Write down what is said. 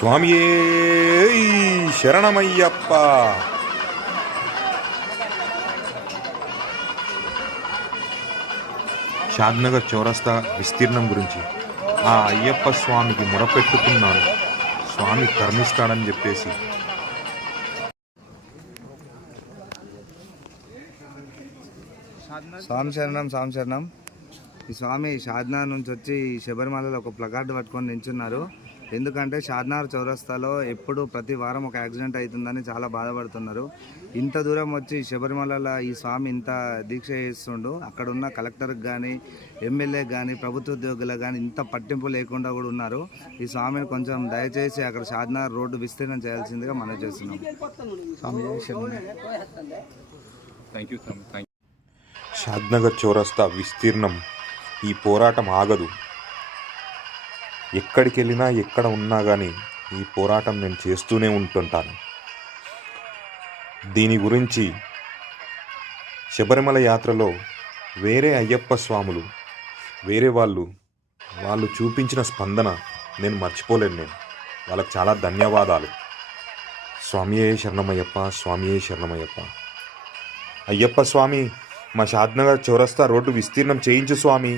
స్వామియే శరణమయ్యప్ప. షాద్నగర్ చౌరస్తా విస్తీర్ణం గురించి ఆ అయ్యప్ప స్వామికి మొరపెట్టుకున్నాను, స్వామి కరుణిస్తాడని చెప్పేసి. స్వామి శరణం, స్వామి శరణం. ఈ స్వామి షాద్నగర్ నుంచి వచ్చి శబరిమలలో ఒక ప్లకార్డు పట్టుకొని నించున్నారు. ఎందుకంటే షాద్నగర్ చౌరస్తాలో ఎప్పుడు ప్రతి వారం ఒక యాక్సిడెంట్ అవుతుందని చాలా బాధపడుతున్నారు. ఇంత దూరం వచ్చి శబరిమలలో ఈ స్వామి ఇంత దీక్ష చేస్తుండు. అక్కడ ఉన్న కలెక్టర్కి కానీ, ఎమ్మెల్యే కానీ, ప్రభుత్వ ఉద్యోగులకు కానీ ఇంత పట్టింపు లేకుండా కూడా ఉన్నారు. ఈ స్వామిని కొంచెం దయచేసి అక్కడ షాద్నగర్ రోడ్డు విస్తీర్ణం చేయాల్సిందిగా మనం చేస్తున్నాం. షాద్నగర్ చౌరస్తా విస్తీర్ణం, ఈ పోరాటం ఆగదు. ఎక్కడికి వెళ్ళినా ఎక్కడ ఉన్నా కానీ ఈ పోరాటం నేను చేస్తూనే ఉంటుంటాను. దీని గురించి శబరిమల యాత్రలో వేరే అయ్యప్ప స్వాములు వేరే వాళ్ళు చూపించిన స్పందన నేను మర్చిపోలేను. వాళ్ళకి చాలా ధన్యవాదాలు. స్వామియే శరణమయ్యప్ప, స్వామియే శరణమయ్యప్ప. అయ్యప్ప స్వామి, మా షాద్నగర్ చౌరస్తా రోడ్డు విస్తీర్ణం చేయించు స్వామి.